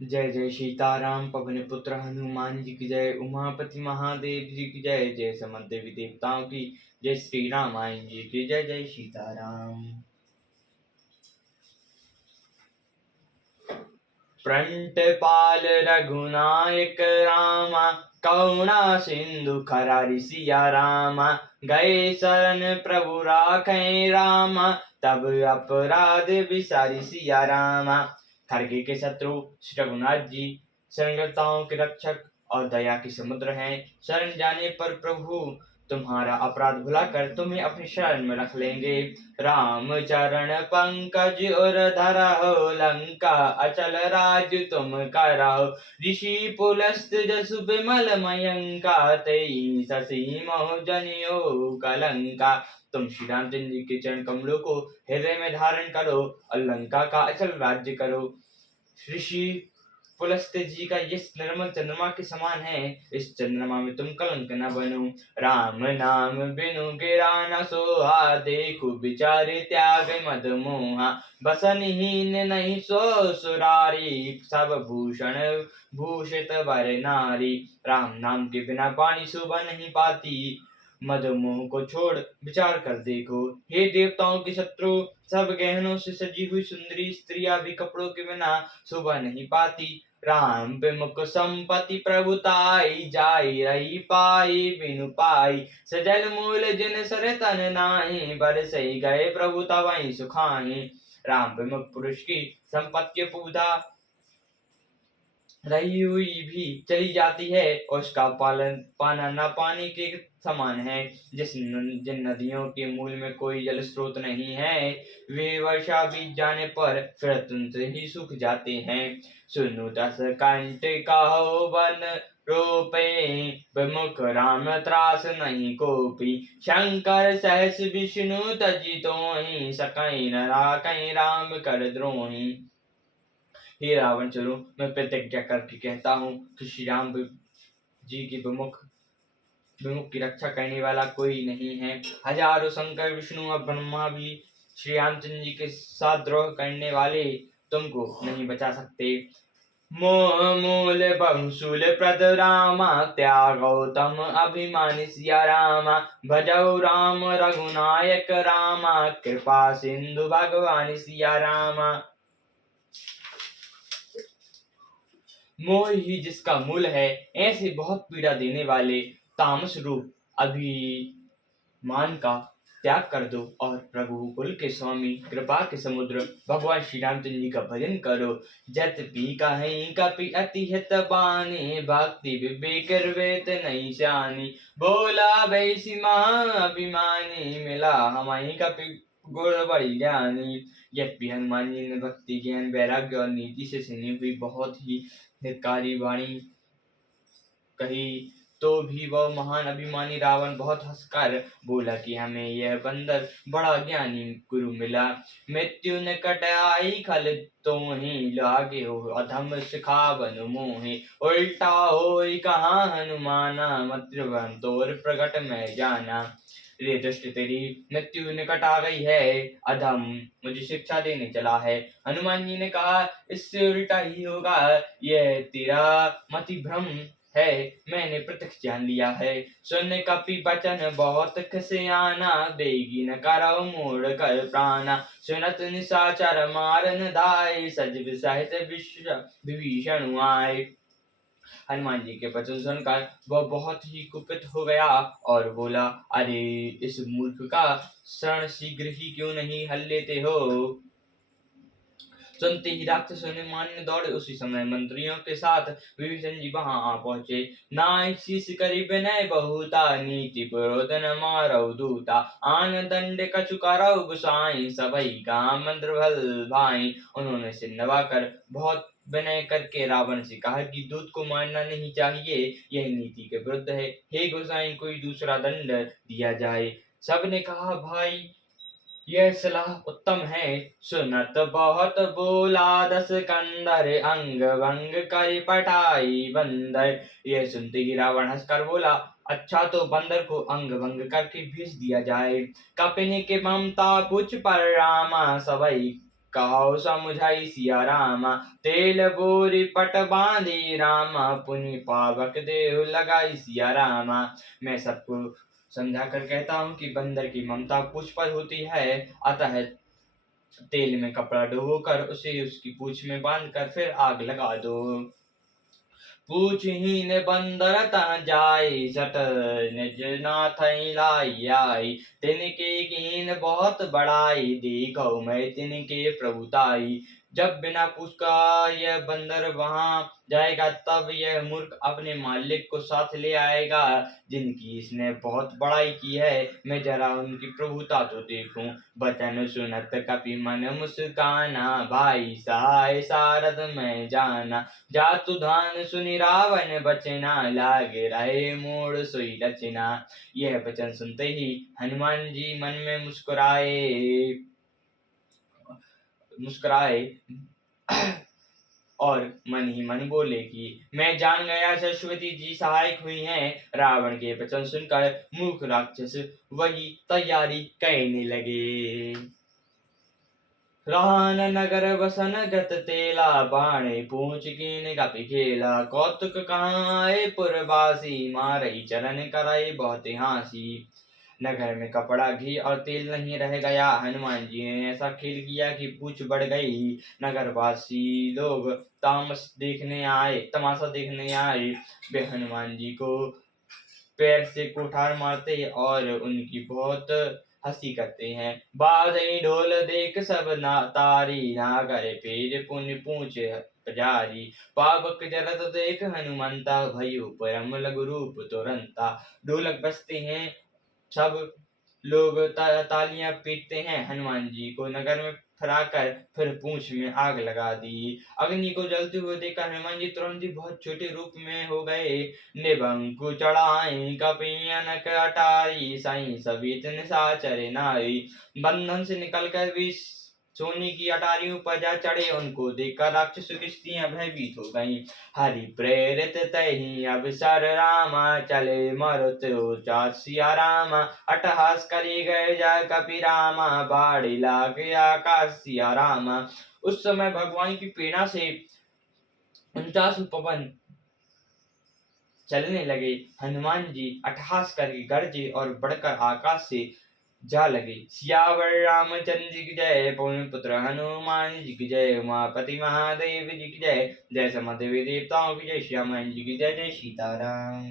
जय जय सीताराम पवन पुत्र हनुमान जी की जय। उमापति महादेव जी की जय। जय समस्त देवी देवताओं की जय। श्री रामायण जी की जय। जय सीताराम। फ्रंट पाल रघुनायक रामा, करुणा सिंधु खरारि सिया रामा। गए शरण प्रभु राखे रामा, तब अपराध विसारि सिया रामा। खरगे के शत्रु श्री रघुनाथ जी शरणताओं के रक्षक और दया के समुद्र हैं। शरण जाने पर प्रभु तुम्हारा अपराध भुलाकर तुम्हें अपनी शरण में रख लेंगे। राम चरण पंकज और धरहु, लंका अचल राज तुम करहु। ऋषि पुलस्त जसु बिमल मयंका, तेई शशि महो जनियो कलंका। तुम श्री रामचंद्र जी के चरण कमलों को हृदय में धारण करो और लंका का अचल राज्य करो। ऋषि पुलस्त्य जी का ये निर्मल चंद्रमा के समान है, इस चंद्रमा में तुम कलंक न बनो। राम नाम बिनु गिरा न सोहा, देखो बिचारे त्याग मद मोहा। बसनहीन नहीं सो सुरारी, सब भूषण भूषित वर नारी। राम नाम के बिना पानी शोभा नहीं पाती, मद मोह को छोड़ विचार कर देखो। हे देवताओं के शत्रु, सब गहनों से सजी हुई सुंदरी स्त्रियां भी कपड़ों के बिना शोभा नहीं पाती। राम विमुख संपत्ति प्रभुताई, जाई रही पाई बिनु पाई। सजल मूल जिन सर तन नाहि, बरसई गए प्रभु तवई सुखाहि। राम विमुख पुरुष की संपत्ति पूजा रही हुई भी चली जाती है और उसका पाना न पानी के समान है। जिन नदियों के मूल में कोई जल स्रोत नहीं है, वे वर्षा बीत जाने पर फिर तुरंत ही सूख जाते हैं। सुनु दस कंठ कहो वन रोपे, विमुख राम त्रास नहीं कोपी। शंकर सहस विष्णु तजी तोहि, सकई न राखई राम कर द्रोही। हे रावण चलो, मैं प्रतिज्ञा करके कहता हूँ कि श्री राम जी की विमुख की रक्षा करने वाला कोई नहीं है। हजारों शंकर विष्णु और ब्रह्मा भी श्री रामचंद्र जी के साथ द्रोह करने वाले तुमको नहीं बचा सकते। मोह मूल बहुशूल प्रद रामा, त्यागो तम अभिमानी सिया रामा। भजौ राम रघुनायक रामा, कृपा सिंधु भगवान सिया रामा। मोह ही जिसका मूल है, ऐसे बहुत पीड़ा देने वाले तामस रूप अभिमान का त्याग कर दो और प्रभु कुल के स्वामी कृपा के समुद्र भगवान श्री रामचंद्र जी का भजन करो। जत पी कहीं कपि अति हित बानी, भक्ति विवेक वेत नहीं जानी। बोला बैसी महा अभिमानी, मिला हमारी कपि गुण बड़ी ज्ञानी। यद्यपि हनुमान जी ने भक्ति ज्ञान वैराग्य और नीति से सुनी हुई बहुत ही हितकारी वाणी कही, तो भी वह महान अभिमानी रावण बहुत हंसकर बोला कि हमें यह बंदर बड़ा ज्ञानी गुरु मिला। मृत्यु निकट आई खल तोहि, लागे हो अधम सिखावन मोहि। उल्टा होई कहाँ हनुमाना, मत्र्यवन तोर प्रगट में जाना। रे दुष्ट, तेरी मृत्यु निकट आ गई है, अधम मुझे शिक्षा देने चला है। हनुमान जी ने कहा, इससे उल्टा ही होगा, यह तेरा मति भ्रम है, मैंने प्रत्यक्ष जान लिया है। सुन कपि बचन बहुत खसियाना, देगी न करौ मोड़ कर प्राणा। सुनत निशाचर मारन धाय, सजीव सहित विभीषण आए। हनुमान जी के वचन सुनकर वह बहुत ही कुपित हो गया और बोला, अरे इस मूर्ख का शरण शीघ्र ही क्यों नहीं हल लेते हो। सुनते ही राक्षस हनुमान ने दौड़े। उसी समय मंत्रियों के साथ विभीषण जी वहां आ पहुंचे। नाय शीस करि विनय बहुता, नीति पुरोधन मारौ दूता। आन दंड कछु करौ गुसाई, सबई का मंत्र भल भाई। उन्होंने सिर नवाकर बहुत विनय करके रावण से कहा कि दूत को मारना नहीं चाहिए, यह नीति के विरुद्ध है। हे गोसाई, कोई दूसरा दंड दिया जाए। सबने कहा, भाई यह सलाह उत्तम है। सुनत बहुत बोला दस कंदर, अंग भंग कर पटाई बंदर। यह सुनते ही रावण हंसकर बोला, अच्छा तो बंदर को अंग भंग करके भेज दिया जाए। कपिन के ममता पुछ पर रामा, सबई कहो समझाई सिया रामा। तेल बोरी पट बांधी रामा, पुनि पावक देव लगाई सिया रामा। मैं सबको समझा कर कहता हूँ कि बंदर की ममता पूछ पर होती है, अतः तेल में कपड़ा डुबोकर उसे उसकी पूंछ में बांधकर फिर आग लगा दो। पूछहीन बंदर तह जाई, सट निज नाथई लाई आई। तिनके कीन बहुत बड़ाई, देखो मैं तिनके प्रभुताई। जब बिना पूछ का यह बंदर वहां जाएगा, तब यह मूर्ख अपने मालिक को साथ ले आएगा, जिनकी इसने बहुत बड़ाई की है। मैं जरा उनकी प्रभुता तो देखूं। बचन सुनत कपि मन मुस्काना, भाई सहाय सारद मैं जाना। जातु धान सुनि रावण बचना, लागे रहे मोड़ सोई रचना। यह वचन सुनते ही हनुमान जी मन में मुस्कुराए और मन ही मन बोले कि मैं जान गया सरस्वती जी सहायक हुई हैं। रावण के वचन सुनकर मूर्ख राक्षस वही तैयारी कहने लगे। रान नगर वसन गत तेला, बाणे पूछ कीन कपि खेला। कौतुक कहाए पुरवासी, मारई चरण कराई बहुत हासी। नगर में कपड़ा, घी और तेल नहीं रह गया। हनुमान जी ने ऐसा खेल किया कि पूछ बढ़ गई। नगरवासी लोग तमाशा देखने आए। वे हनुमान जी को पैर से कुठार मारते और उनकी बहुत हंसी करते हैं। बाधई ढोल देख सब तारी, ना करे पेज पुण्य पूछ पजारी। पावक जरत देख हनुमंता, भयो परम लघु रूप तुरंता। ढोलक बजते हैं, सब लोग तालियां पीटते हैं। हनुमान जी को नगर में फराकर फिर पूंछ में आग लगा दी। अग्नि को जलते हुए देखकर हनुमान जी तुरंत ही बहुत छोटे रूप में हो गए। निबंकु चढ़ाई कपियनक अटारी, साई सबित निशाचर नारी। बंधन से निकलकर भी सोने की अटारियों पर जा चढ़े। उनको देखकर राक्षस की स्त्रियां भयभीत हो गईं। हरि प्रेरित तहि अवसर रामा, चले मरुत ऊंचा सिया रामा। अट्टहास करी गए जा कपि रामा, बाड़ी लागे आकाश सिया रामा। उस समय भगवान की प्रेरणा से 49 पवन चलने लगे। हनुमान जी अट्टहास करके गरजे और बढ़कर आकाश से जा लगे। सियावर रामचंद्र जी की जय, पवन पुत्र हनुमान जी की जय, उमापति महादेव जी की जय, जय समस्त देवी देवताओं की जय, श्याम जी की जय। जय सीताराम।